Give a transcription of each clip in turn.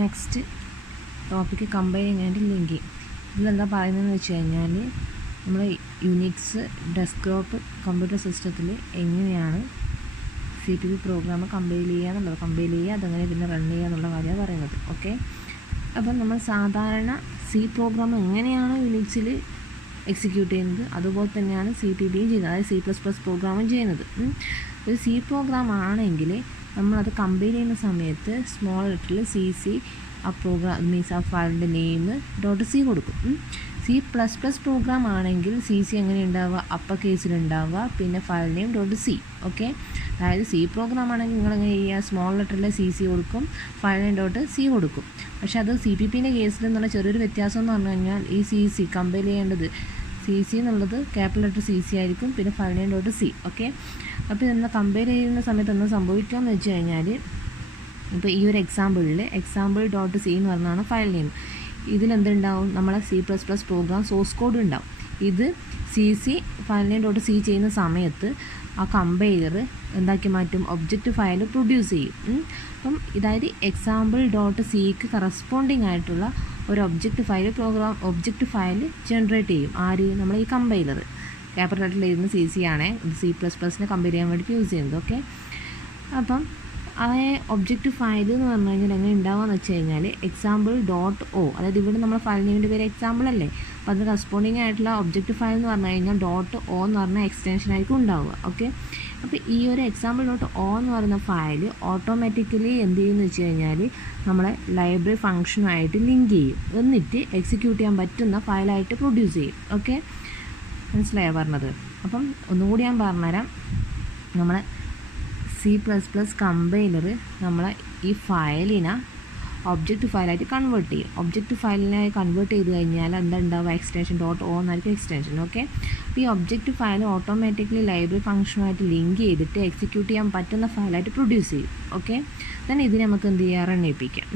Next topic combining and linking. ഇതിലെന്താ പറയുന്നതെന്ന് വെച്ച് കഴിഞ്ഞാൽ നമ്മൾ യുനിക്സ് ഡെസ്ക്ടോപ്പ് കമ്പ്യൂട്ടർ സിസ്റ്റത്തിൽ എങ്ങനെയാണ് CPP പ്രോഗ്രാം കമ്പൈൽ ചെയ്യുക, അതങ്ങനെ പിന്നെ റൺ ചെയ്യുക എന്നുള്ള കാര്യമാണ് പറയുന്നത്. ഓക്കെ, അപ്പം നമ്മൾ സാധാരണ പ്രോഗ്രാം എങ്ങനെയാണ് യുനിക്സിൽ എക്സിക്യൂട്ട് ചെയ്യുന്നത് അതുപോലെ തന്നെയാണ് CPP ചെയ്യുന്നത്, അതായത് C++ പ്രോഗ്രാമും ചെയ്യുന്നത്. ഒരു പ്രോഗ്രാം ആണെങ്കിൽ നമ്മളത് കമ്പൈൽ ചെയ്യുന്ന സമയത്ത് സ്മോൾ ലെറ്ററിൽ CC ആ പ്രോഗ്രാം മീൻസ് ആ ഫയലിൻ്റെ നെയിം .c കൊടുക്കും. C++ പ്രോഗ്രാം ആണെങ്കിൽ CC എങ്ങനെ ഉണ്ടാവുക, അപ്പർ കേസിലുണ്ടാവുക, പിന്നെ ഫയൽ നെയിം .c. ഓക്കെ, അതായത് പ്രോഗ്രാം ആണെങ്കിൽ നിങ്ങളെങ്ങനെ ചെയ്യുക, സ്മോൾ ലെറ്ററിൽ CC കൊടുക്കും, ഫയൽ നെയിം .c കൊടുക്കും. പക്ഷെ അത് CPPൻ്റെ കേസിൽ എന്നുള്ള ചെറിയൊരു വ്യത്യാസം എന്ന് പറഞ്ഞു കഴിഞ്ഞാൽ ഈ CC കമ്പൈൽ ചെയ്യേണ്ടത് CC എന്നുള്ളത് ക്യാപിറ്റൽ ലെറ്റർ CC ആയിരിക്കും, പിന്നെ ഫയൽ നെയിം .c. ഓക്കെ, അപ്പോൾ ഇതെന്താ കമ്പൈൽ ചെയ്യുന്ന സമയത്ത് എന്താ സംഭവിക്കുകയെന്ന് വെച്ച് കഴിഞ്ഞാൽ ഇപ്പോൾ ഈ ഒരു എക്സാമ്പിളിൽ example.c എന്ന് പറഞ്ഞാണ് ഫയൽ നെയിം. ഇതിലെന്തുണ്ടാവും, നമ്മളെ C++ പ്രോഗ്രാം സോഴ്സ് കോഡ് ഉണ്ടാവും. ഇത് CC ഫയൽ നെയിം .c ചെയ്യുന്ന സമയത്ത് ആ കമ്പൈലർ എന്താക്കി മാറ്റും, ഒബ്ജക്റ്റ് ഫയൽ പ്രൊഡ്യൂസ് ചെയ്യും. അപ്പം ഇതായത് example.cക്ക് കറസ്പോണ്ടിങ് ആയിട്ടുള്ള ഒരു ഒബ്ജക്റ്റ് ഫയൽ ജനറേറ്റ് ചെയ്യും. ആര്, നമ്മൾ ഈ കമ്പൈലർ. ക്യാപിറ്റൽ ലെറ്ററിൽ എഴുതുന്ന CC ആണ് C++നെ കമ്പയർ ചെയ്യാൻ വേണ്ടി യൂസ് ചെയ്യുന്നത്. ഓക്കെ, അപ്പം ആ ഒബ്ജക്റ്റ് ഫയൽ എന്ന് പറഞ്ഞു കഴിഞ്ഞാൽ എങ്ങനെ ഉണ്ടാവുകയെന്ന് വെച്ച് കഴിഞ്ഞാൽ example.o, അതായത് ഇവിടെ നമ്മുടെ ഫയൽ നെയിമിൻ്റെ പേര് എക്സാമ്പിൾ അല്ലേ, അപ്പോൾ അതിന് കറസ്പോണ്ടിങ് ആയിട്ടുള്ള ഒബ്ജക്റ്റ് ഫയൽ എന്ന് പറഞ്ഞു കഴിഞ്ഞാൽ .o എന്ന് പറഞ്ഞ എക്സ്റ്റൻഷൻ ആയിരിക്കും ഉണ്ടാവുക. ഓക്കെ, അപ്പോൾ ഈ ഒരു example.o എന്ന് പറയുന്ന ഫയൽ ഓട്ടോമാറ്റിക്കലി എന്ത് ചെയ്യുമെന്ന് വെച്ച് കഴിഞ്ഞാൽ നമ്മളെ ലൈബ്രറി ഫംഗ്ഷനുമായിട്ട് ലിങ്ക് ചെയ്യും, എന്നിട്ട് എക്സിക്യൂട്ട് ചെയ്യാൻ പറ്റുന്ന ഫയലായിട്ട് പ്രൊഡ്യൂസ് ചെയ്യും. ഓക്കെ, മനസ്സിലായോ പറഞ്ഞത്? അപ്പം ഒന്നുകൂടി ഞാൻ പറഞ്ഞുതരാം. നമ്മളെ C++ കമ്പൈലർ നമ്മളെ ഈ ഫയലിനെ ഒബ്ജക്റ്റ് ഫയലായിട്ട് കൺവേർട്ട് ചെയ്യും. ഒബ്ജക്റ്റ് ഫയലിനെ കൺവേർട്ട് ചെയ്ത് കഴിഞ്ഞാൽ എന്താ ഉണ്ടാവുക, എക്സ്റ്റൻഷൻ .o എന്നായിരിക്കും എക്സ്റ്റൻഷൻ. ഓക്കെ, അപ്പോൾ ഈ ഒബ്ജക്റ്റ് ഫയൽ ഓട്ടോമാറ്റിക്കലി ലൈബ്രറി ഫംഗ്ഷനുമായിട്ട് ലിങ്ക് ചെയ്തിട്ട് എക്സിക്യൂട്ട് ചെയ്യാൻ പറ്റുന്ന ഫയലായിട്ട് പ്രൊഡ്യൂസ് ചെയ്യും. ഓക്കെ, തന്നെ ഇതിന് നമുക്ക് എന്ത് ചെയ്യാം, റൺ ചെയ്യിപ്പിക്കാം.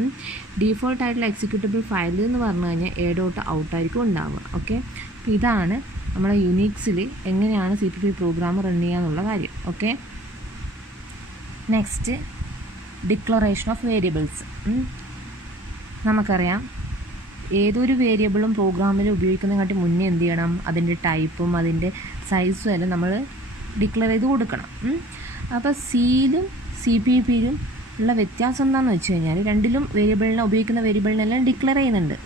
ഡീഫോൾട്ട് ആയിട്ടുള്ള എക്സിക്യൂട്ടബിൾ ഫയൽ എന്ന് പറഞ്ഞു കഴിഞ്ഞാൽ a.out ആയിരിക്കും ഉണ്ടാവുക. ഓക്കെ, അപ്പോൾ ഇതാണ് നമ്മളെ യുനിക്സിൽ എങ്ങനെയാണ് CPP പ്രോഗ്രാം റൺ ചെയ്യുക എന്നുള്ള കാര്യം. Okay, next declaration of variables. നമുക്കറിയാം ഏതൊരു വേരിയബിളും പ്രോഗ്രാമിൽ ഉപയോഗിക്കുന്നതിനെക്കാട്ടി മുന്നേ എന്ത് ചെയ്യണം, അതിൻ്റെ ടൈപ്പും അതിൻ്റെ സൈസും എല്ലാം നമ്മൾ ഡിക്ലെയർ ചെയ്ത് കൊടുക്കണം. അപ്പോൾ സിയിലും CPPയിലും ഉള്ള വ്യത്യാസം എന്താണെന്ന് വെച്ച് കഴിഞ്ഞാൽ രണ്ടിലും ഉപയോഗിക്കുന്ന വേരിയബിളിനെല്ലാം ഡിക്ലെയർ ചെയ്യുന്നുണ്ട്.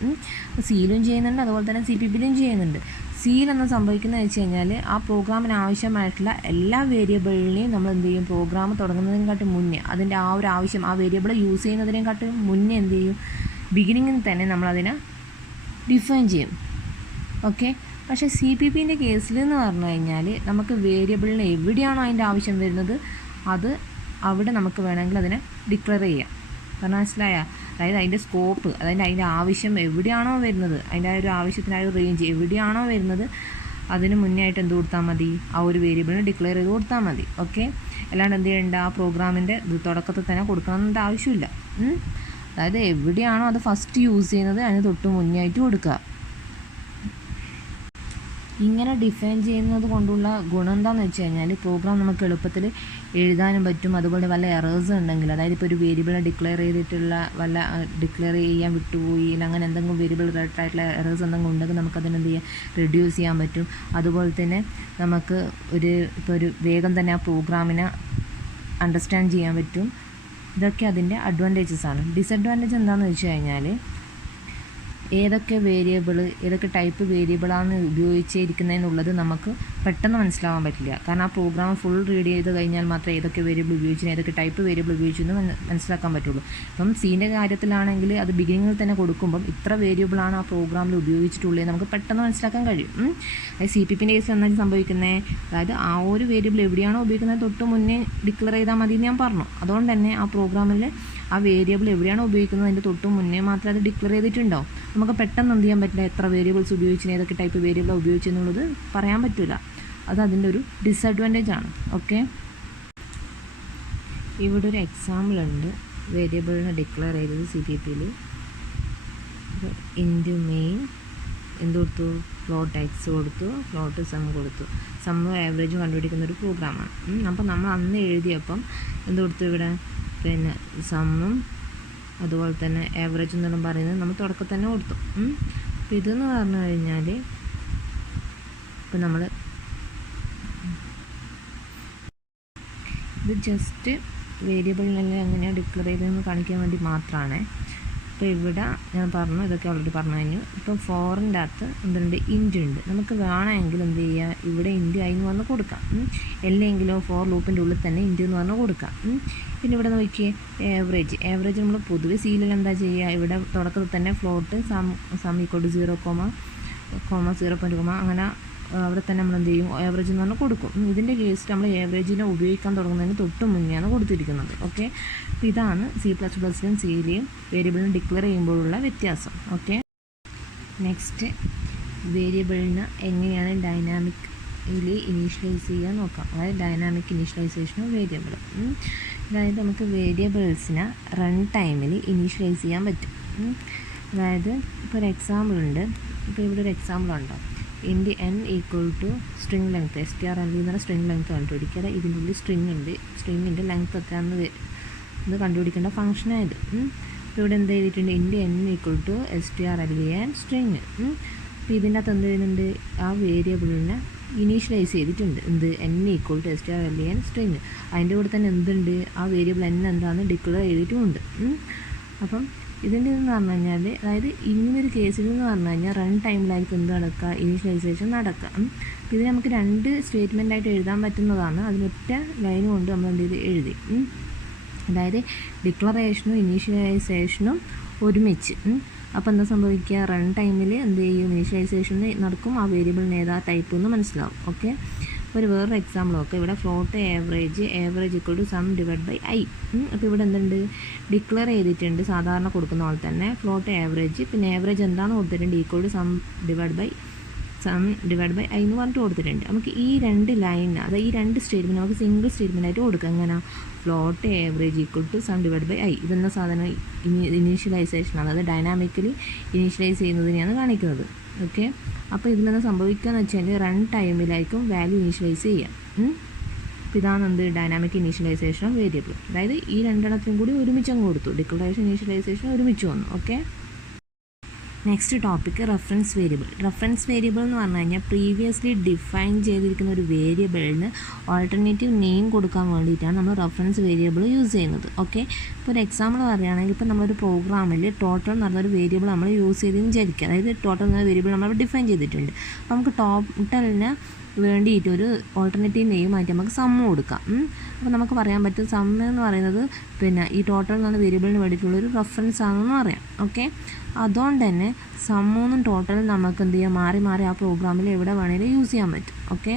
സിയിലും ചെയ്യുന്നുണ്ട്, അതുപോലെ തന്നെ CPPയിലും ചെയ്യുന്നുണ്ട്. സിയിൽ എന്ന് സംഭവിക്കുന്നത് വെച്ച് കഴിഞ്ഞാൽ ആ പ്രോഗ്രാമിന് ആവശ്യമായിട്ടുള്ള എല്ലാ വേരിയബിളിനെയും നമ്മൾ എന്ത് ചെയ്യും, പ്രോഗ്രാം തുടങ്ങുന്നതിനെക്കാട്ടും മുന്നേ അതിൻ്റെ ആ ഒരു ആവശ്യം ആ വേരിയബിൾ യൂസ് ചെയ്യുന്നതിനെക്കാട്ടും മുന്നേ എന്ത് ചെയ്യും, ബിഗിനിങ്ങിൽ തന്നെ നമ്മളതിനെ ഡിഫൈൻ ചെയ്യും. ഓക്കെ, പക്ഷേ CPPൻ്റെ കേസിൽ എന്ന് പറഞ്ഞു കഴിഞ്ഞാൽ നമുക്ക് വേരിയബിളിന് എവിടെയാണോ അതിൻ്റെ ആവശ്യം വരുന്നത് അത് അവിടെ നമുക്ക് വേണമെങ്കിൽ അതിനെ ഡിക്ലെയർ ചെയ്യാം. പറഞ്ഞാൽ മനസ്സിലായ, അതായത് അതിൻ്റെ സ്കോപ്പ്, അതായത് അതിൻ്റെ ആവശ്യം എവിടെയാണോ വരുന്നത്, അതിൻ്റെ ആ ഒരു ആവശ്യത്തിനായ റേഞ്ച് എവിടെയാണോ വരുന്നത് അതിന് മുന്നേ ആയിട്ട് എന്ത് കൊടുത്താൽ മതി, ആ ഒരു വേരിയബിളിന് ഡിക്ലെയർ ചെയ്ത് കൊടുത്താൽ മതി. ഓക്കെ, അല്ലാണ്ട് എന്ത് ചെയ്യേണ്ട, ആ പ്രോഗ്രാമിൻ്റെ തുടക്കത്തിൽ തന്നെ കൊടുക്കണമെന്നിൻ്റെ ആവശ്യമില്ല. അതായത് എവിടെയാണോ അത് ഫസ്റ്റ് യൂസ് ചെയ്യുന്നത് അതിന് തൊട്ട് മുന്നേ ആയിട്ട് കൊടുക്കുക. ഇങ്ങനെ ഡിഫൈൻ ചെയ്യുന്നത് കൊണ്ടുള്ള ഗുണം എന്താണെന്ന് വെച്ച് കഴിഞ്ഞാൽ പ്രോഗ്രാം നമുക്ക് എളുപ്പത്തിൽ എഴുതാനും പറ്റും. അതുപോലെ വല്ല എറേഴ്സ് ഉണ്ടെങ്കിൽ, അതായത് ഇപ്പോൾ ഒരു വേരിയബിളിനെ ഡിക്ലെയർ ചെയ്യാൻ വിട്ടുപോയി ഇല്ല അങ്ങനെ എന്തെങ്കിലും വേരിയബിൾ റിലേറ്റഡ് ആയിട്ടുള്ള എറേഴ്സ് എന്തെങ്കിലും ഉണ്ടെങ്കിൽ നമുക്കതിന് എന്ത് ചെയ്യാം, റെഡ്യൂസ് ചെയ്യാൻ പറ്റും. അതുപോലെ തന്നെ നമുക്ക് ഇപ്പോൾ ഒരു വേഗം തന്നെ ആ പ്രോഗ്രാമിനെ അണ്ടർസ്റ്റാൻഡ് ചെയ്യാൻ പറ്റും. ഇതൊക്കെ അതിൻ്റെ അഡ്വാൻറ്റേജസ് ആണ്. ഡിസഡ്വാൻറ്റേജ് എന്താണെന്ന് വെച്ച് കഴിഞ്ഞാൽ ഏതൊക്കെ ടൈപ്പ് വേരിയബിളാണ് ഉപയോഗിച്ചിരിക്കുന്നതെന്നുള്ളത് നമുക്ക് പെട്ടെന്ന് മനസ്സിലാവാൻ പറ്റില്ല. കാരണം ആ പ്രോഗ്രാം ഫുൾ റീഡ് ചെയ്ത് കഴിഞ്ഞാൽ മാത്രമേ ഏതൊക്കെ വേരിയബിൾ ഉപയോഗിച്ചു ഏതൊക്കെ ടൈപ്പ് വേരിയബിൾ ഉപയോഗിച്ചു എന്ന് മനസ്സിലാക്കാൻ പറ്റുള്ളൂ. ഇപ്പം സീൻ്റെ കാര്യത്തിലാണെങ്കിൽ അത് ബിഗിനിങ്ങിൽ തന്നെ കൊടുക്കുമ്പം ഇത്ര വേരിയബിളാണ് ആ പ്രോഗ്രാമിൽ ഉപയോഗിച്ചിട്ടുള്ളത് നമുക്ക് പെട്ടെന്ന് മനസ്സിലാക്കാൻ കഴിയും. അതായത് CPPൻ്റെ കേസിൽ എന്താണ് സംഭവിക്കുന്നത്, അതായത് ആ ഒരു വേരിയബിൾ എവിടെയാണോ ഉപയോഗിക്കുന്നത് തൊട്ട് മുന്നേ ഡിക്ലെയർ ചെയ്താൽ മതി എന്ന് ഞാൻ പറഞ്ഞു. അതുകൊണ്ട് തന്നെ ആ പ്രോഗ്രാമിൽ ആ വേരിയബിൾ എവിടെയാണോ ഉപയോഗിക്കുന്നത് അതിൻ്റെ തൊട്ട് മുന്നേ മാത്രമേ അത് ഡിക്ലെയർ ചെയ്തിട്ടുണ്ടാവും. നമുക്ക് പെട്ടെന്ന് എന്ത് ചെയ്യാൻ പറ്റില്ല, എത്ര വേരിയബിൾസ് ഉപയോഗിച്ചിന് ഏതൊക്കെ ടൈപ്പ് വേരിയബിൾ ഉപയോഗിച്ചെന്നുള്ളത് പറയാൻ പറ്റില്ല. അത് അതിൻ്റെ ഒരു ഡിസഡ്വാൻറ്റേജ് ആണ്. ഓക്കെ, ഇവിടെ ഒരു എക്സാമ്പിൾ ഉണ്ട്. വേരിയബിളിനെ ഡിക്ലെയർ ചെയ്തത് CPPയിൽ ഇൻറ്റു മെയിൻ എന്ത് കൊടുത്തു, ഫ്ലോട്ട് x കൊടുത്തു, ഫ്ലോട്ട് സം കൊടുത്തു. സമ്മും ആവറേജും കണ്ടുപിടിക്കുന്ന ഒരു പ്രോഗ്രാമാണ്. അപ്പോൾ നമ്മൾ അന്ന് എഴുതിയപ്പം എന്ത് കൊടുത്തു, ഇവിടെ പിന്നെ സമ്മും അതുപോലെ തന്നെ ആവറേജ് എന്നെല്ലാം പറയുന്നത് നമ്മൾ തുടക്കത്തിൽ തന്നെ കൊടുത്തു. അപ്പോൾ ഇതെന്ന് പറഞ്ഞു കഴിഞ്ഞാൽ ഇപ്പം നമ്മൾ ഇത് ജസ്റ്റ് വേരിയബിളിനെല്ലാം എങ്ങനെയാണ് ഡിക്ലെയർ ചെയ്തതെന്ന് കാണിക്കാൻ വേണ്ടി മാത്രമാണ്. അപ്പോൾ ഇവിടെ ഞാൻ പറഞ്ഞു, ഇതൊക്കെ ഓൾറെഡി പറഞ്ഞു കഴിഞ്ഞു. ഇപ്പോൾ ഫോറിൻ്റെ അകത്ത് എന്തുണ്ട്, ഇൻറ്റ് ഉണ്ട്. നമുക്ക് വേണമെങ്കിൽ എന്ത് ചെയ്യുക, ഇവിടെ ഇൻറ്റ് ആയി എന്ന് പറഞ്ഞ് കൊടുക്കാം. അല്ലെങ്കിലോ ഫോർ ലൂപ്പിൻ്റെ ഉള്ളിൽ തന്നെ ഇൻറ്റ് എന്ന് പറഞ്ഞ് കൊടുക്കാം. പിന്നെ ഇവിടെ നോക്കിയേ ആവറേജ് നമ്മൾ പൊതുവെ സീലിൽ എന്താ ചെയ്യുക, ഇവിടെ തുടക്കത്തിൽ തന്നെ ഫ്ലോട്ട് സം ഈക്വൽ ടു 0,0.0 അങ്ങനെ അവിടെ തന്നെ നമ്മൾ എന്ത് ചെയ്യും, ആവറേജ് എന്ന് പറഞ്ഞാൽ കൊടുക്കും. ഇതിൻ്റെ കേസിൽ നമ്മൾ ആവറേജിനെ ഉപയോഗിക്കാൻ തുടങ്ങുന്നതിന് തൊട്ട് മുന്നെയാണ് കൊടുത്തിരിക്കുന്നത്. ഓക്കെ, അപ്പോൾ ഇതാണ് C++ലും സിയിലെയും വേരിയബിളിനെ ഡിക്ലെയർ ചെയ്യുമ്പോഴുള്ള വ്യത്യാസം. ഓക്കെ, നെക്സ്റ്റ് വേരിയബിളിന് എങ്ങനെയാണ് ഡൈനാമിക്കിൽ ഇനീഷ്യലൈസ് ചെയ്യാൻ നോക്കാം. അതായത് ഡൈനാമിക് ഇനീഷ്യലൈസേഷനോ വേരിയബിൾ. അതായത് നമുക്ക് വേരിയബിൾസിനെ റൺ ടൈമിൽ ഇനീഷ്യലൈസ് ചെയ്യാൻ പറ്റും. അതായത് ഇപ്പോൾ ഒരു എക്സാമ്പിൾ ഉണ്ട്. ഇപ്പോൾ ഇവിടെ ഒരു എക്സാമ്പിൾ ഉണ്ടോ, int n equal to string length strlen എന്നുള്ള സ്ട്രിങ് ലെങ്ത് കണ്ടുപിടിക്കുക. ഇതിൻ്റെ ഉള്ളിൽ സ്ട്രിങ് ഉണ്ട്, സ്ട്രിങ്ങിൻ്റെ ലെങ്ത് എത്രയാണെന്ന് ഇത് കണ്ടുപിടിക്കേണ്ട ഫംഗ്ഷനായത്. അപ്പോൾ ഇവിടെ എന്ത് ചെയ്തിട്ടുണ്ട്, int n equal to strlen string. അപ്പോൾ ഇതിൻ്റെ അകത്ത് എന്ത് ചെയ്യുന്നുണ്ട്, ആ വേരിയബിളിനെ ഇനീഷ്യലൈസ് ചെയ്തിട്ടുണ്ട്. എന്ത്, n equal to strlen string. അതിൻ്റെ കൂടെ തന്നെ എന്തുണ്ട്, ആ വേരിയബിൾ n എന്താണെന്ന് ഡിക്ലെയർ ചെയ്തിട്ടുമുണ്ട്. അപ്പം ഇതിൻ്റെ ഇതെന്ന് പറഞ്ഞു കഴിഞ്ഞാൽ, അതായത് ഇങ്ങനൊരു കേസിൽ എന്ന് പറഞ്ഞു കഴിഞ്ഞാൽ റൺ ടൈമിലായിരിക്കും എന്ത് നടക്കുക, ഇനീഷ്യലൈസേഷൻ നടക്കുക. ഇത് നമുക്ക് 2 സ്റ്റേറ്റ്മെൻറ്റായിട്ട് എഴുതാൻ പറ്റുന്നതാണ്. അതിനൊറ്റ ലൈൻ കൊണ്ട് നമ്മൾ എന്ത് ചെയ്ത് എഴുതി. അതായത് ഡിക്ലറേഷനും ഇനീഷ്യലൈസേഷനും ഒരുമിച്ച്. അപ്പോൾ എന്താ സംഭവിക്കുക, റൺ ടൈമിൽ എന്ത് ചെയ്യും, ഇനീഷ്യലൈസേഷൻ നടക്കും, ആ വേരിയബിളിന് ഏതാ ടൈപ്പ് എന്ന് മനസ്സിലാവും. ഓക്കെ, ഒരു വേറൊരു എക്സാമ്പിൾ നോക്കാം. ഇവിടെ float average equal to sum divide by i. അപ്പോൾ ഇവിടെ എന്തുണ്ട്, ഡിക്ലെയർ ചെയ്തിട്ടുണ്ട് സാധാരണ കൊടുക്കുന്ന പോലെ തന്നെ ഫ്ലോട്ട് ആവറേജ്. പിന്നെ ആവറേജ് എന്താണെന്ന് കൊടുത്തിട്ടുണ്ട്, equal to sum divide by i എന്ന് പറഞ്ഞിട്ട് കൊടുത്തിട്ടുണ്ട്. നമുക്ക് ഈ 2 ലൈൻ, അതായത് ഈ 2 സ്റ്റേറ്റ്മെൻറ്റ് നമുക്ക് സിംഗിൾ സ്റ്റേറ്റ്മെൻ്റ് ആയിട്ട് കൊടുക്കാം. എങ്ങനെ, float average equal to sum divide by i. ഇതെന്ന സാധനം ഇനീഷ്യലൈസേഷനാണ്, അത് ഡൈനാമിക്കലി ഇനീഷ്യലൈസ് ചെയ്യുന്നതിനെയാണ് കാണിക്കുന്നത്. ഓക്കെ, അപ്പോൾ ഇതിലെന്താ സംഭവിക്കുക എന്ന് വെച്ചാൽ റൺ ടൈമിലായിരിക്കും വാല്യൂ ഇനീഷ്യലൈസ് ചെയ്യാം. അപ്പോൾ ഇതാണ് എന്ത്, ഡൈനാമിക് ഇനീഷ്യലൈസേഷൻ വേരിയബിൾ. അതായത് ഈ രണ്ടെണ്ണത്തിനും കൂടി ഒരുമിച്ച് അങ്ങ് കൊടുത്തു, ഡിക്ലറേഷൻ ഇനീഷ്യലൈസേഷൻ ഒരുമിച്ച് വന്നു. Okay, next topic reference variable എന്ന് പറഞ്ഞു കഴിഞ്ഞാൽ പ്രീവിയസ്ലി ഡിഫൈൻ ചെയ്തിരിക്കുന്ന ഒരു വേരിയബിളിന് ഓൾട്ടർനേറ്റീവ് നെയിം കൊടുക്കാൻ വേണ്ടിയിട്ടാണ് നമ്മൾ റെഫറൻസ് വേരിയബിൾ യൂസ് ചെയ്യുന്നത്. ഓക്കെ, ഇപ്പോൾ ഒരു എക്സാമ്പിൾ പറയുകയാണെങ്കിൽ ഇപ്പോൾ നമ്മളൊരു പ്രോഗ്രാമിൽ ടോട്ടൽ എന്ന് പറഞ്ഞൊരു വേരിയബിൾ നമ്മൾ യൂസ് ചെയ്തെന്ന് വിചാരിക്കുക. അതായത് ടോട്ടൽ എന്ന വേരിയബിൾ നമ്മൾ ഡിഫൈൻ ചെയ്തിട്ടുണ്ട്. അപ്പോൾ നമുക്ക് ടോട്ടലിന് വേണ്ടിയിട്ട് ഒരു ഓൾട്ടർനേറ്റീവ് നെയിം ആയിട്ട് നമുക്ക് സമ്മ് കൊടുക്കാം. അപ്പോൾ നമുക്ക് പറയാൻ പറ്റും സമ്മ് എന്ന് പറയുന്നത് പിന്നെ ഈ ടോട്ടൽ എന്ന വേരിയബിളിന് വേണ്ടിയിട്ടുള്ളൊരു റെഫറൻസ് ആണെന്ന് പറയാം. ഓക്കെ, അതുകൊണ്ട് തന്നെ സമ്മൊന്നും ടോട്ടലും നമുക്ക് എന്ത് ചെയ്യാം, മാറി മാറി ആ പ്രോഗ്രാമിൽ എവിടെ വേണമെങ്കിലും യൂസ് ചെയ്യാൻ പറ്റും. ഓക്കെ,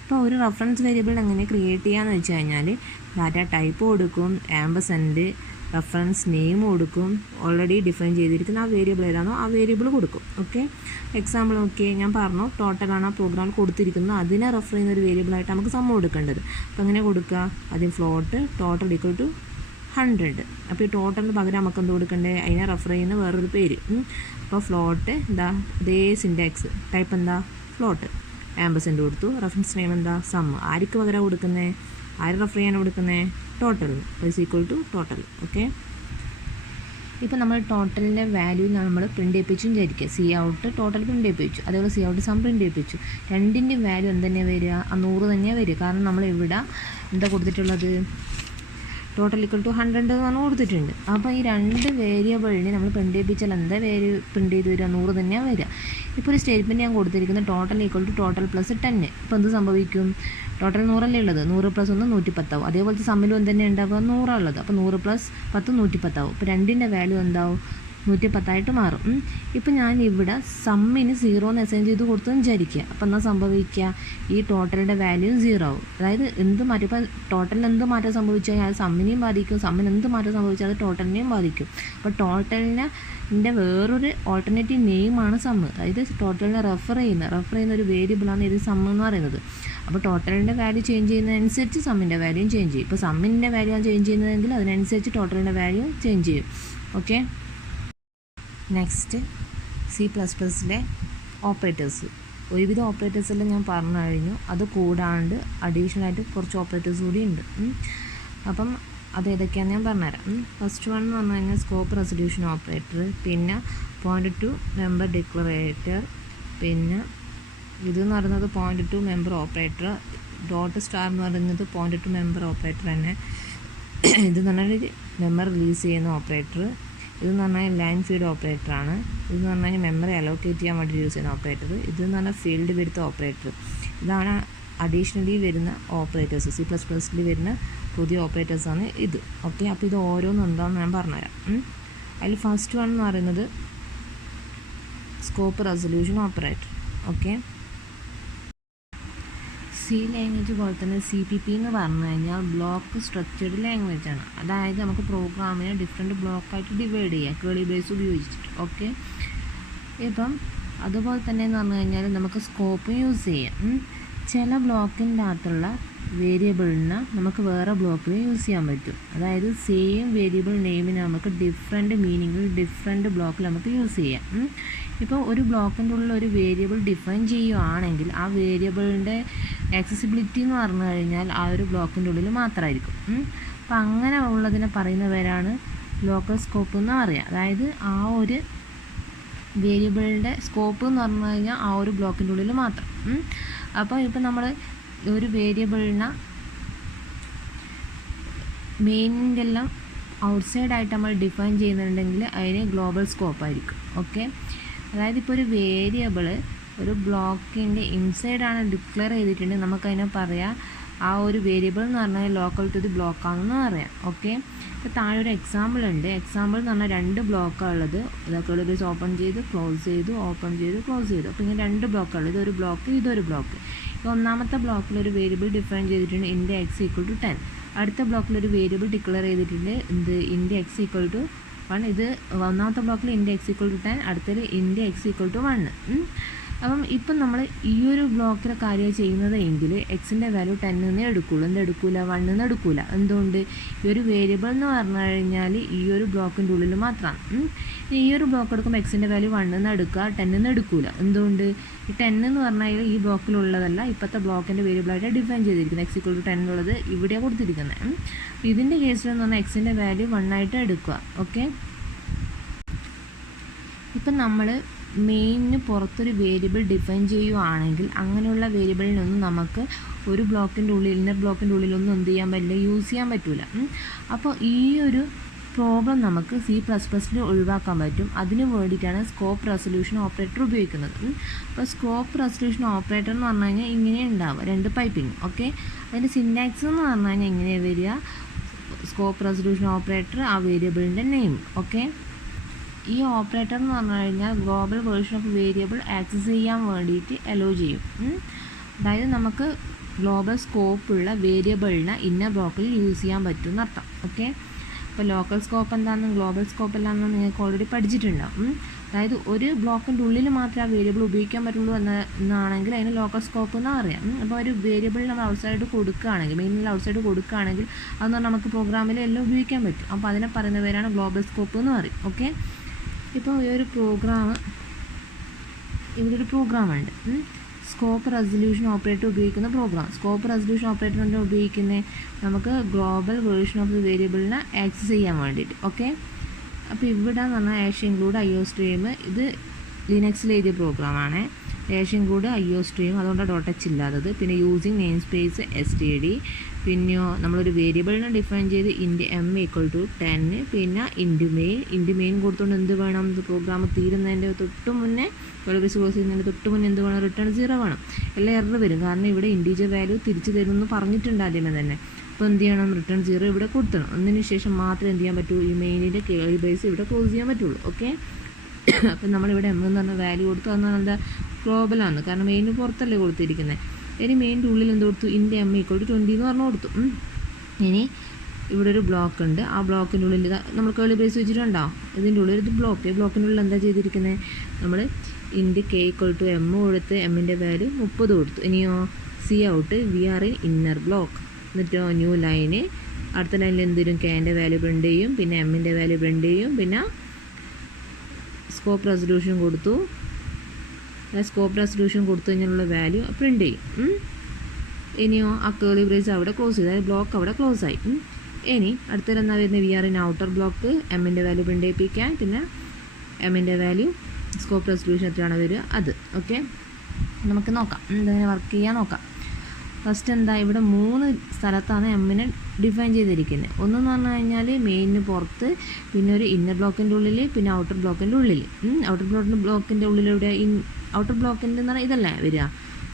അപ്പോൾ ഒരു റെഫറൻസ് വേരിയബിൾ എങ്ങനെ ക്രിയേറ്റ് ചെയ്യാമെന്ന് വെച്ച് കഴിഞ്ഞാൽ ഡാറ്റ ടൈപ്പ് കൊടുക്കും, ആമ്പസെൻഡ് റെഫറൻസ് നെയിം കൊടുക്കും, ഓൾറെഡി ഡിഫൈൻ ചെയ്തിരിക്കുന്ന ആ വേരിയബിൾ ഏതാണോ ആ വേരിയബിൾ കൊടുക്കും. ഓക്കെ, എക്സാമ്പിൾ നോക്കിയേ, ഞാൻ പറഞ്ഞു ടോട്ടലാണ് ആ പ്രോഗ്രാമിൽ കൊടുത്തിരിക്കുന്നത്, അതിനെ റെഫർ ചെയ്യുന്ന ഒരു വേരിയബിളായിട്ട് നമുക്ക് സമ്മ് കൊടുക്കേണ്ടത്. അപ്പോൾ അങ്ങനെ കൊടുക്കുക, ആദ്യം ഫ്ലോട്ട് ടോട്ടൽ ഈക്വൽ ടു 100. അപ്പോൾ ഈ ടോട്ടലിന് പകരം നമുക്ക് എന്ത് കൊടുക്കണ്ടേ, അതിനെ റെഫർ ചെയ്യുന്ന വേറൊരു പേര്. അപ്പോൾ ഫ്ലോട്ട് എന്താ, അതേ സിൻറ്റാക്സ് ടൈപ്പ് എന്താ, ഫ്ലോട്ട്, ആമ്പസെൻഡ് കൊടുത്തു, റെഫറൻസ് നെയിം എന്താ, സമ്മ്. ആർക്ക് പകരം കൊടുക്കുന്നത്, ആര് റെഫർ ചെയ്യാൻ കൊടുക്കുന്നത്, total is equal to total. Okay, ഇപ്പോൾ നമ്മൾ ടോട്ടലിൻ്റെ വാല്യൂ നമ്മൾ പ്രിൻ്റ് ചെയ്യിപ്പിച്ചും വിചാരിക്കുക. സി ഔട്ട് ടോട്ടൽ പ്രിൻ്റ് ചെയ്യിപ്പിച്ചു, അതേപോലെ സി ഔട്ട് സം പ്രിൻ്റ് ചെയ്യിപ്പിച്ചു. രണ്ടിൻ്റെ വാല്യൂ എന്ത് തന്നെയാണ് വരിക, ആ 100 തന്നെയാണ് വരിക. കാരണം നമ്മൾ ഇവിടെ എന്താ കൊടുത്തിട്ടുള്ളത്, ടോട്ടൽ ഈക്വൽ ടു 100 എന്ന് പറഞ്ഞ് കൊടുത്തിട്ടുണ്ട്. അപ്പോൾ ഈ 2 വേരിയബിളിന് നമ്മൾ പ്രിൻ്റ് ചെയ്യിപ്പിച്ചാൽ എന്താ പ്രിൻ്റ് ചെയ്ത് വരിക, 100 തന്നെയാണ് വരിക. ഇപ്പോൾ ഒരു സ്റ്റേറ്റ്മെൻറ്റ് ഞാൻ കൊടുത്തിരിക്കുന്നത് total equal to total plus 10. ഇപ്പോൾ എന്ത് സംഭവിക്കും, ടോട്ടൽ 100 അല്ലേ ഉള്ളത്, 100 + 1 110 ആവും. അതേപോലത്തെ സമ്മിലും എന്ത് തന്നെ ഉണ്ടാവുക, 100 ഉള്ളത്. അപ്പോൾ 100 + 10 110 ആവും. ഇപ്പോൾ രണ്ടിൻ്റെ വാല്യൂ എന്താവും, 110 മാറും. ഇപ്പോൾ ഞാൻ ഇവിടെ സമ്മിന് 0 എന്ന് അസൈൻ ചെയ്ത് കൊടുത്തെന്ന് വിചാരിക്കുക. അപ്പോൾ എന്നാൽ സംഭവിക്കുക, ഈ ടോട്ടലിൻ്റെ വാല്യൂ 0 ആവും. അതായത് എന്ത് മാറ്റം, ഇപ്പോൾ ടോട്ടലിന് എന്ത് മാറ്റം സംഭവിച്ചു കഴിഞ്ഞാൽ അത് സമ്മിനെയും ബാധിക്കും, സമ്മിന് എന്ത് മാറ്റം സംഭവിച്ചാൽ അത് ടോട്ടലിനെയും ബാധിക്കും. അപ്പോൾ ടോട്ടലിൻ്റെ വേറൊരു ഓൾട്ടർനേറ്റീവ് നെയിമാണ് സമ്മ്. അതായത് ടോട്ടലിനെ റെഫർ ചെയ്യുന്ന ഒരു വേരിയബിളാണ് ഇത് സമ്മ് എന്ന് പറയുന്നത്. അപ്പോൾ ടോട്ടലിൻ്റെ വാല്യൂ ചേഞ്ച് ചെയ്യുന്നതനുസരിച്ച് സമ്മിൻ്റെ വാല്യൂയും ചേഞ്ച് ചെയ്യും. ഇപ്പോൾ സമ്മിൻ്റെ വാല്യൂ ആണ് ചേഞ്ച് ചെയ്യുന്നതെങ്കിൽ അതിനനുസരിച്ച് ടോട്ടലിൻ്റെ വാല്യൂ ചേഞ്ച് ചെയ്യും. ഓക്കെ, നെക്സ്റ്റ് C++ലെ ഓപ്പറേറ്റേഴ്സ്. ഒരുവിധം ഓപ്പറേറ്റേഴ്സെല്ലാം ഞാൻ പറഞ്ഞു കഴിഞ്ഞു. അത് കൂടാണ്ട് അഡീഷണലായിട്ട് കുറച്ച് ഓപ്പറേറ്റേഴ്സ് കൂടി ഉണ്ട്. അപ്പം അതേതൊക്കെയാണെന്ന് ഞാൻ പറഞ്ഞുതരാം. ഫസ്റ്റ് വൺ എന്ന് പറഞ്ഞു കഴിഞ്ഞാൽ സ്കോപ്പ് റെസൊല്യൂഷൻ ഓപ്പറേറ്റർ, പിന്നെ പോയിൻ്റ് ടു മെമ്പർ ഡിക്ലറേറ്റർ, പിന്നെ ഇതെന്ന് പറയുന്നത് point to member operator. Dot star എന്ന് പറയുന്നത് പോയിൻ്റ് ടു മെമ്പർ ഓപ്പറേറ്റർ തന്നെ. ഇതെന്ന് പറഞ്ഞാൽ മെമ്മർ റിലീസ് ചെയ്യുന്ന ഓപ്പറേറ്റർ. ഇതെന്ന് പറഞ്ഞാൽ ലൈൻ ഫീഡ് ഓപ്പറേറ്ററാണ്. ഇതെന്ന് പറഞ്ഞു കഴിഞ്ഞാൽ മെമ്മറി അലോക്കേറ്റ് ചെയ്യാൻ വേണ്ടി യൂസ് ചെയ്യുന്ന ഓപ്പറേറ്റർ. ഇതെന്ന് പറഞ്ഞാൽ ഫീൽഡ് വിഡ്ത്ത് ഓപ്പറേറ്റർ. ഇതാണ് അഡീഷണലി വരുന്ന ഓപ്പറേറ്റേഴ്സ്. C++ൽ വരുന്ന പുതിയ ഓപ്പറേറ്റേഴ്സാണ് ഇത്. ഓക്കെ, അപ്പോൾ ഇത് ഓരോന്നുണ്ടോയെന്ന് ഞാൻ പറഞ്ഞുതരാം. അതിൽ ഫസ്റ്റ് വൺ എന്ന് പറയുന്നത് scope resolution operator. Okay, C language പോലെ തന്നെ CPP എന്ന് പറഞ്ഞു കഴിഞ്ഞാൽ ബ്ലോക്ക് സ്ട്രക്ചർഡ് ലാംഗ്വേജാണ്. അതായത് നമുക്ക് പ്രോഗ്രാമിനെ ഡിഫറെൻറ്റ് ബ്ലോക്കായിട്ട് ഡിവൈഡ് ചെയ്യാം കേളി ബ്രേസ് ഉപയോഗിച്ചിട്ട്. ഓക്കെ, ഇപ്പം അതുപോലെ തന്നെ എന്ന് പറഞ്ഞു കഴിഞ്ഞാൽ നമുക്ക് സ്കോപ്പ് യൂസ് ചെയ്യാം. ചില ബ്ലോക്കിൻ്റെ അകത്തുള്ള വേരിയബിളിന് നമുക്ക് വേറെ ബ്ലോക്കിൽ യൂസ് ചെയ്യാൻ പറ്റും. അതായത് സെയിം വേരിയബിൾ നെയിമിന് നമുക്ക് ഡിഫറെൻറ്റ് മീനിങ്ങിൽ ഡിഫറെൻറ്റ് ബ്ലോക്കിൽ നമുക്ക് യൂസ് ചെയ്യാം. ഇപ്പോൾ ഒരു ബ്ലോക്കിൻ്റെ ഉള്ളിൽ ഒരു വേരിയബിൾ ഡിഫൈൻ ചെയ്യുകയാണെങ്കിൽ ആ വേരിയബിളിൻ്റെ ആക്സസിബിലിറ്റി എന്ന് പറഞ്ഞു കഴിഞ്ഞാൽ ആ ഒരു ബ്ലോക്കിൻ്റെ ഉള്ളിൽ മാത്രമായിരിക്കും. അപ്പം അങ്ങനെ ഉള്ളതിനെ പറയുന്ന പേരാണ് ലോക്കൽ സ്കോപ്പ് എന്ന് പറയുക. അതായത് ആ ഒരു വേരിയബിളിൻ്റെ സ്കോപ്പ് എന്ന് പറഞ്ഞു കഴിഞ്ഞാൽ ആ ഒരു ബ്ലോക്കിൻ്റെ ഉള്ളിൽ മാത്രം. അപ്പോൾ ഇപ്പം നമ്മൾ ഒരു വേരിയബിളിനെ മെയിനിൻ്റെ എല്ലാം ഔട്ട്സൈഡായിട്ട് നമ്മൾ ഡിഫൈൻ ചെയ്യുന്നുണ്ടെങ്കിൽ അതിന് ഗ്ലോബൽ സ്കോപ്പ് ആയിരിക്കും. ഓക്കെ, അതായത് ഇപ്പോൾ ഒരു വേരിയബിൾ ഒരു ബ്ലോക്കിൻ്റെ ഇൻസൈഡാണ് ഡിക്ലെയർ ചെയ്തിട്ടുണ്ടെങ്കിൽ നമുക്കതിനെ പറയാം ആ ഒരു വേരിയബിൾ എന്ന് പറഞ്ഞാൽ ലോക്കൽ ടു ദി ബ്ലോക്കാണെന്ന് പറയാം. ഓക്കെ, ഇപ്പോൾ താഴെ ഒരു എക്സാമ്പിൾ ഉണ്ട്. എക്സാമ്പിൾ എന്ന് പറഞ്ഞാൽ 2 ബ്ലോക്കാണ് ഉള്ളത്. ഇതൊക്കെ ബേസ് ഓപ്പൺ ചെയ്ത് ക്ലോസ് ചെയ്തു, ഓപ്പൺ ചെയ്ത് ക്ലോസ് ചെയ്തു. അപ്പോൾ ഇങ്ങനെ 2 ബ്ലോക്കാണ് ഉള്ളത്. ഇതൊരു ബ്ലോക്ക്, ഇതൊരു ബ്ലോക്ക്. ഇപ്പോൾ ഒന്നാമത്തെ ബ്ലോക്കിൽ ഒരു വേരിയബിൾ ഡിഫൈൻ ചെയ്തിട്ടുണ്ട് ഇൻഡ് x = 10. അടുത്ത ബ്ലോക്കിൽ ഒരു വേരിയബിൾ ഡിക്ലെയർ ചെയ്തിട്ടുണ്ട് ഇൻഡ് x = 1. ഇത് ഒന്നാമത്തെ ബ്ലോക്കിൽ ഇൻഡ് x = 10, അടുത്തത് ഇൻഡ് x = 1. അപ്പം ഇപ്പം നമ്മൾ ഈ ഒരു ബ്ലോക്കിലെ കാര്യം ചെയ്യുന്നത് എങ്കിൽ എക്സിൻ്റെ വാല്യൂ 10 എന്നേ എടുക്കുകയുള്ളൂ. എന്തെടുക്കില്ല, 1 എന്ന് എടുക്കില്ല. എന്തുകൊണ്ട്? ഈ ഒരു വേരിയബിൾ എന്ന് പറഞ്ഞു കഴിഞ്ഞാൽ ഈ ഒരു ബ്ലോക്കിൻ്റെ ഉള്ളിൽ മാത്രമാണ്. ഈ ഒരു ബ്ലോക്ക് എടുക്കുമ്പോൾ എക്സിൻ്റെ വാല്യൂ 1 എന്ന് എടുക്കുക, 10 എന്ന് എടുക്കില്ല. എന്തുകൊണ്ട്? ഈ 10 എന്ന് പറഞ്ഞാൽ ഈ ബ്ലോക്കിലുള്ളതല്ല, ഇപ്പോഴത്തെ ബ്ലോക്കിൻ്റെ വേരിയബിളായിട്ട് ഡിഫൈൻ ചെയ്തിരിക്കുന്നത്. x = 10 എന്നുള്ളത് ഇവിടെയാണ് കൊടുത്തിരിക്കുന്നത്. ഇതിൻ്റെ കേസിലെന്ന് പറഞ്ഞാൽ എക്സിൻ്റെ വാല്യൂ 1 ആയിട്ട് എടുക്കുക. ഓക്കെ, ഇപ്പം നമ്മൾ മെയിനിന് പുറത്തൊരു വേരിയബിൾ ഡിഫൈൻ ചെയ്യുകയാണെങ്കിൽ അങ്ങനെയുള്ള വേരിയബിളിനൊന്നും നമുക്ക് ഒരു ബ്ലോക്കിൻ്റെ ഉള്ളിൽ ഇന്നർ ബ്ലോക്കിൻ്റെ ഉള്ളിലൊന്നും എന്ത് ചെയ്യാൻ പറ്റില്ല, യൂസ് ചെയ്യാൻ പറ്റില്ല. അപ്പോൾ ഈ ഒരു പ്രോബ്ലം നമുക്ക് C++ൽ ഒഴിവാക്കാൻ പറ്റും. അതിന് വേണ്ടിയിട്ടാണ് സ്കോപ്പ് റെസൊല്യൂഷൻ ഓപ്പറേറ്റർ ഉപയോഗിക്കുന്നത്. അപ്പോൾ സ്കോപ്പ് റെസൊല്യൂഷൻ ഓപ്പറേറ്റർ എന്ന് പറഞ്ഞു കഴിഞ്ഞാൽ ഇങ്ങനെ ഉണ്ടാവുക, 2 പൈപ്പിംഗ്. ഓക്കെ, അതിൻ്റെ സിൻടാക്സ് എന്ന് പറഞ്ഞു കഴിഞ്ഞാൽ ഇങ്ങനെ വരിക, സ്കോപ്പ് റെസൊല്യൂഷൻ ഓപ്പറേറ്റർ ആ വേരിയബിളിൻ്റെ നെയിം. ഓക്കെ, ഈ ഓപ്പറേറ്റർ എന്ന് പറഞ്ഞു കഴിഞ്ഞാൽ global version of variable access ചെയ്യാൻ വേണ്ടിയിട്ട് അലോ ചെയ്യും. അതായത് നമുക്ക് ഗ്ലോബൽ സ്കോപ്പുള്ള വേരിയബിളിനെ ഇന്നർ ബ്ലോക്കിൽ യൂസ് ചെയ്യാൻ പറ്റും എന്നർത്ഥം. ഓക്കെ, ഇപ്പോൾ ലോക്കൽ സ്കോപ്പ് എന്താണെന്നും ഗ്ലോബൽ സ്കോപ്പ് എന്താണെന്നും നിങ്ങൾക്ക് ഓൾറെഡി പഠിച്ചിട്ടുണ്ടാവും. അതായത് ഒരു ബ്ലോക്കിൻ്റെ ഉള്ളിൽ മാത്രമേ ആ വേരിയബിൾ ഉപയോഗിക്കാൻ പറ്റുള്ളൂ എന്നാണെങ്കിൽ അതിന് ലോക്കൽ സ്കോപ്പ് എന്ന് പറയാം. അപ്പോൾ ഒരു വേരിയബിൾ നമ്മൾ ഔട്ട്സൈഡ് കൊടുക്കുകയാണെങ്കിൽ, മെയിനിൽ ഔട്ട്സൈഡ് കൊടുക്കുകയാണെങ്കിൽ അതൊന്നും നമുക്ക് പ്രോഗ്രാമിൽ എല്ലാം ഉപയോഗിക്കാൻ പറ്റും. അപ്പോൾ അതിനെ പറയുന്ന പേരാണ് ഗ്ലോബൽ സ്കോപ്പ് എന്ന് പറയും. ഓക്കെ, ഇപ്പോൾ ഈ ഒരു ഇവിടെ ഒരു പ്രോഗ്രാമുണ്ട്, സ്കോപ്പ് റെസൊല്യൂഷൻ ഓപ്പറേറ്റർ ഉപയോഗിക്കുന്ന പ്രോഗ്രാം. സ്കോപ്പ് റെസൊല്യൂഷൻ ഓപ്പറേറ്റർ എന്താ ഉപയോഗിക്കുന്നത്? നമുക്ക് ഗ്ലോബൽ വേർഷൻ ഓഫ് ദി വേരിയബിളിനെ ആക്സസ് ചെയ്യാൻ വേണ്ടിയിട്ട്. ഓക്കെ, അപ്പോൾ ഇവിടെ എന്ന് പറഞ്ഞാൽ #include IOStream. ഇത് ലിനക്സിൽ എഴുതിയ പ്രോഗ്രാമാണ്. #include IOStream, അതുകൊണ്ട് .h ഇല്ലാത്തത്. പിന്നെ യൂസിങ് നെയിം സ്പേസ് std. പിന്നെയോ നമ്മളൊരു വേരിയബിളിനെ ഡിഫൈൻ ചെയ്ത് ഇൻഡ് m = 10. പിന്നെ ഇൻഡ് മെയിൻ കൊടുത്തുകൊണ്ട് എന്ത് വേണം? ഇത് പ്രോഗ്രാം തീരുന്നതിൻ്റെ തൊട്ട് മുന്നേ, ക്ലോസ് ചെയ്യുന്നതിൻ്റെ തൊട്ട് മുന്നേ എന്ത് വേണം? റിട്ടേൺ 0 വേണം. എല്ലാം എറർ വരും, കാരണം ഇവിടെ ഇൻറ്റീജർ വാല്യൂ തിരിച്ചു തരുമെന്ന് പറഞ്ഞിട്ടുണ്ട് ആദ്യമേ തന്നെ. അപ്പോൾ എന്ത് ചെയ്യണം? റിട്ടേൺ 0 ഇവിടെ കൊടുത്തണം. അതിന് ശേഷം മാത്രമേ എന്ത് ചെയ്യാൻ പറ്റൂ? ഈ മെയിനിൻ്റെ കേളി ബ്രേസ് ഇവിടെ ക്ലോസ് ചെയ്യാൻ പറ്റുള്ളൂ. ഓക്കെ, അപ്പം നമ്മളിവിടെ m എന്ന് പറഞ്ഞ വാല്യൂ കൊടുത്തു. അതെന്ന് എന്താ? ഗ്ലോബലാണ്, കാരണം മെയിന് പുറത്തല്ലേ കൊടുത്തിരിക്കുന്നത്. ഇനി മെയിൻ്റെ ഉള്ളിൽ എന്ത് കൊടുത്തു? ഇൻഡ് m = 20 എന്ന് പറഞ്ഞു കൊടുത്തു. ഇനി ഇവിടെ ഒരു ബ്ലോക്ക് ഉണ്ട്. ആ ബ്ലോക്കിൻ്റെ ഉള്ളിൽ നമ്മൾ കേളി ബ്രേസ് വെച്ചിട്ടുണ്ടാവും. ഇതിൻ്റെ ഉള്ളിൽ ഇത് ബ്ലോക്കിൻ്റെ ഉള്ളിൽ എന്താ ചെയ്തിരിക്കുന്നത്? നമ്മൾ ഇൻഡ് k = m കൊടുത്ത് എമ്മിൻ്റെ വാല്യൂ 30 കൊടുത്തു. ഇനിയോ Cout we are in inner block. എന്നിട്ടോ ന്യൂ ലൈന്, അടുത്ത ലൈനിൽ എന്തെങ്കിലും kൻ്റെ വാല്യൂ പ്രിൻ്റ് ചെയ്യും, പിന്നെ എമ്മിൻ്റെ വാല്യൂ പ്രിൻ്റ് ചെയ്യും, പിന്നെ സ്കോപ്പ് റെസൊല്യൂഷൻ കൊടുത്തു. സ്കോപ്പ് റെസൊല്യൂഷൻ കൊടുത്തു കഴിഞ്ഞാലുള്ള വാല്യൂ പ്രിൻ്റ് ചെയ്യും. ഇനിയോ ആ കേളി ബ്രേസ് അവിടെ ക്ലോസ് ചെയ്തു, അതായത് ബ്ലോക്ക് അവിടെ ക്ലോസ് ആയി. ഇനി അടുത്തൊരെന്നാ വരുന്നത് we are in outer block എമ്മിൻ്റെ വാല്യൂ പ്രിൻ്റ് ചെയ്യിപ്പിക്കാൻ, പിന്നെ എമ്മിൻ്റെ വാല്യൂ സ്കോപ്പ് റെസൊല്യൂഷൻ എത്രയാണ് വരിക അത്. ഓക്കെ, നമുക്ക് നോക്കാം എന്തെങ്ങനെ വർക്ക് ചെയ്യാൻ നോക്കാം. ഫസ്റ്റ് എന്താ, ഇവിടെ 3 സ്ഥലത്താണ് എമ്മിനെ ഡിഫൈൻ ചെയ്തിരിക്കുന്നത്. ഒന്നെന്ന് പറഞ്ഞു കഴിഞ്ഞാൽ മെയിനിന് പുറത്ത്, പിന്നെ ഒരു ഇന്നർ ബ്ലോക്കിൻ്റെ ഉള്ളിൽ, പിന്നെ ഔട്ടർ ബ്ലോക്കിൻ്റെ ഉള്ളിൽ. ഔട്ടർ ബ്ലോക്കിൻ്റെ ഉള്ളിലൂടെ ഔട്ടർ ബ്ലോക്കിൻ്റെ എന്ന് പറഞ്ഞാൽ ഇതല്ലേ വരിക.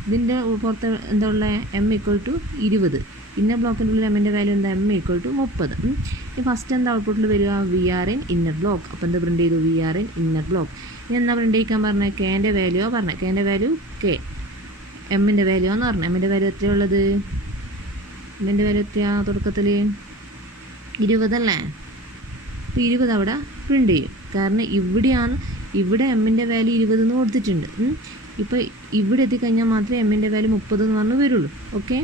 ഇതിൻ്റെ പുറത്ത് എന്താ ഉള്ളത്, എം ഈക്വൽ ടു 20. ഇന്നർ ബ്ലോക്കിൻ്റെ ഉള്ളിൽ എമ്മിൻ്റെ വാല്യൂ എന്താ, എം ഈക്വൽ ടു 30. ഈ ഫസ്റ്റ് എന്താ ഔട്ട്പുട്ടിൽ വരിക, we are in inner block. അപ്പോൾ എന്താ പ്രിൻ്റ് ചെയ്തു, we are in inner block. ഇനി എന്താ പ്രിൻ്റ് ചെയ്യിക്കാൻ പറഞ്ഞത്, കെൻ്റെ വാല്യൂ പറഞ്ഞത്, കെൻ്റെ വാല്യൂ കെ, എമ്മിൻ്റെ വാല്യൂ എന്ന് പറഞ്ഞു. എമ്മിൻ്റെ വാല്യൂ എത്രയുള്ളത്, എമ്മിൻ്റെ വാല്യൂ എത്രയാ തുടക്കത്തിൽ 20 അല്ലേ. അപ്പോൾ 20 അവിടെ പ്രിൻ്റ് ചെയ്യും. കാരണം ഇവിടെ എമ്മിൻ്റെ വാല്യൂ 20 എന്ന് കൊടുത്തിട്ടുണ്ട്. ഇപ്പോൾ ഇവിടെ എത്തിക്കഴിഞ്ഞാൽ മാത്രമേ എമ്മിൻ്റെ വാല്യൂ 30 എന്ന് പറഞ്ഞ് വരുള്ളൂ. ഓക്കെ,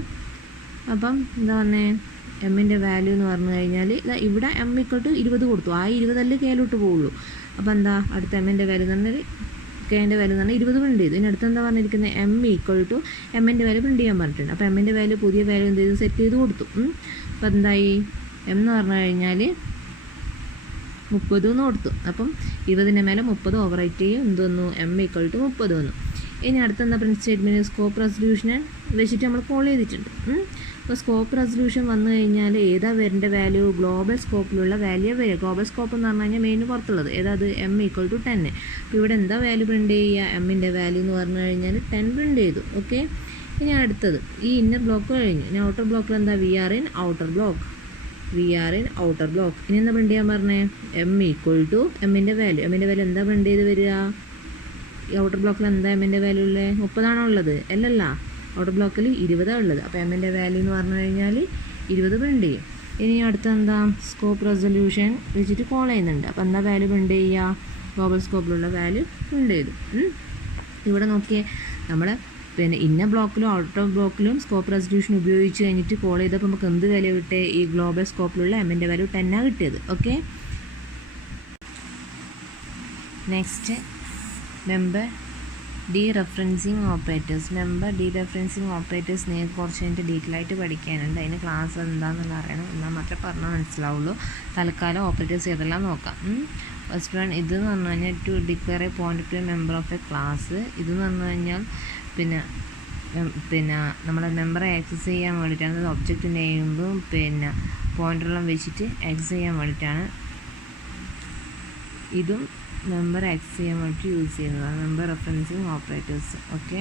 അപ്പം എന്താ പറഞ്ഞേ, എമ്മിൻ്റെ വാല്യൂ എന്ന് പറഞ്ഞു കഴിഞ്ഞാൽ ഇവിടെ എം ഈക്വൽ ടു 20 കൊടുത്തു. ആ 20 കേലോട്ട് പോവുള്ളൂ. അപ്പോൾ എന്താ അടുത്ത എമ്മിൻ്റെ വാല്യൂ എന്ന് പറഞ്ഞാൽ കെൻ്റെ വാല്യൂ എന്ന് പറഞ്ഞാൽ 20 പ്രിൻ്റ് ചെയ്തു. ഇനി അടുത്ത് എന്താ പറഞ്ഞിരിക്കുന്നത്, എം ഈക്വൽ ടു എമ്മിൻ്റെ വാല്യൂ പ്രിൻ്റ് ചെയ്യാൻ പറഞ്ഞിട്ടുണ്ട്. അപ്പോൾ എമ്മിൻ്റെ വാല്യൂ പുതിയ വാല്യൂ എന്ത് ചെയ്തു, സെറ്റ് ചെയ്ത് കൊടുത്തു. അപ്പോൾ എന്തായി, എം എന്ന് പറഞ്ഞു കഴിഞ്ഞാൽ 30 എന്ന് കൊടുത്തു. അപ്പം 20ൻ്റെ മേലെ 30 ഓവറൈറ്റ് ചെയ്യും, എന്ത് വന്നു, എം ഈക്വൽ ടു 30 വന്നു. ഇനി അടുത്തെന്താ പ്രിൻറ്റ് സ്റ്റേറ്റ്മെൻറ്റ്, സ്കോപ്പ് റെസൊല്യൂഷനെ വെച്ചിട്ട് നമ്മൾ കോൾ ചെയ്തിട്ടുണ്ട്. അപ്പോൾ സ്കോപ്പ് റെസൊല്യൂഷൻ വന്നു കഴിഞ്ഞാൽ ഏതാ വരേണ്ട വാല്യൂ, ഗ്ലോബൽ സ്കോപ്പിലുള്ള വാല്യൂ വരിക. ഗ്ലോബൽ സ്കോപ്പ് എന്ന് പറഞ്ഞു കഴിഞ്ഞാൽ മെയിന് പുറത്തുള്ളത് ഏതാത്, എം ഈക്വൽ ടു 10. അപ്പോൾ ഇവിടെ എന്താ വാല്യൂ പ്രിൻ്റ് ചെയ്യുക, എമ്മിൻ്റെ വാല്യൂ എന്ന് പറഞ്ഞു കഴിഞ്ഞാൽ 10 പ്രിൻ്റ് ചെയ്തു. ഓക്കെ, ഇനി അടുത്തത് ഈ ഇന്നർ ബ്ലോക്ക് കഴിഞ്ഞു. ഇനി ഔട്ടർ ബ്ലോക്കിൽ എന്താ, we are in outer block, we are in outer block. ഇനി എന്താ പ്രിൻ്റ് ചെയ്യാൻ പറഞ്ഞേ, എം ഈക്വൽ ടു എമ്മിൻ്റെ വാല്യൂ എന്താ പ്രിൻ്റ് ചെയ്ത് വരിക, ഈ ഔട്ടർ ബ്ലോക്കിൽ എന്താ എമ്മിൻ്റെ വാല്യൂ ഉള്ളത്, 30 ആണോ ഉള്ളത്, അല്ലല്ല, ഔട്ടർ ബ്ലോക്കിൽ 20 ഉള്ളത്. അപ്പോൾ എമ്മിൻ്റെ വാല്യൂ എന്ന് പറഞ്ഞു കഴിഞ്ഞാൽ 20 പ്രിൻ്റ് ചെയ്യും. ഇനി അടുത്ത എന്താ, സ്കോപ്പ് റെസൊല്യൂഷൻ വെച്ചിട്ട് കോൾ ചെയ്യുന്നുണ്ട്. അപ്പോൾ എന്താ വാല്യൂ പ്രിൻ്റ് ചെയ്യുക, ഗ്ലോബൽ സ്കോപ്പിലുള്ള വാല്യൂ പ്രിൻ്റ് ചെയ്തു. ഇവിടെ നോക്കിയേ, നമ്മൾ പിന്നെ ഇന്ന ബ്ലോക്കിലും ഔട്ടർ ബ്ലോക്കിലും സ്കോപ്പ് റെസൊല്യൂഷൻ ഉപയോഗിച്ച് കഴിഞ്ഞിട്ട് കോൾ ചെയ്തപ്പോൾ നമുക്ക് എന്ത് വാല്യൂ കിട്ടിയത്, ഈ ഗ്ലോബൽ സ്കോപ്പിലുള്ള എമ്മിൻ്റെ വാല്യൂ 10 ആണ് കിട്ടിയത്. Okay, next member dereferencing operators. നിങ്ങൾക്ക് കുറച്ച് കഴിഞ്ഞിട്ട് ഡീറ്റെയിൽ ആയിട്ട് പഠിക്കാനുണ്ട്. അതിന് ക്ലാസ് എന്താണെന്നുള്ള അറിയണം, എന്നാൽ മാത്രമേ പറഞ്ഞാൽ മനസ്സിലാവുള്ളൂ. തൽക്കാലം ഓപ്പറേറ്റേഴ്സ് ഏതെല്ലാം നോക്കാം. ഫസ്റ്റ് വൺ ഇതെന്ന് പറഞ്ഞു കഴിഞ്ഞാൽ to declare a point to a member of a class. ഇതെന്ന് പറഞ്ഞു കഴിഞ്ഞാൽ പിന്നെ നമ്മളെ മെമ്പറെ ആക്സസ് ചെയ്യാൻ വേണ്ടിയിട്ടാണ്. അത് ഒബ്ജക്റ്റ് നെയിമും പിന്നെ പോയിൻ്ററെല്ലാം വെച്ചിട്ട് ആക്സസ് ചെയ്യാൻ വേണ്ടിയിട്ടാണ്. ഇതും മെമ്പർ ആക്സസ് ചെയ്യാൻ വേണ്ടിയിട്ട് യൂസ് ചെയ്യുന്നതാണ് മെമ്പർ റെഫറൻസിങ് ഓപ്പറേറ്റേഴ്സ്. ഓക്കെ.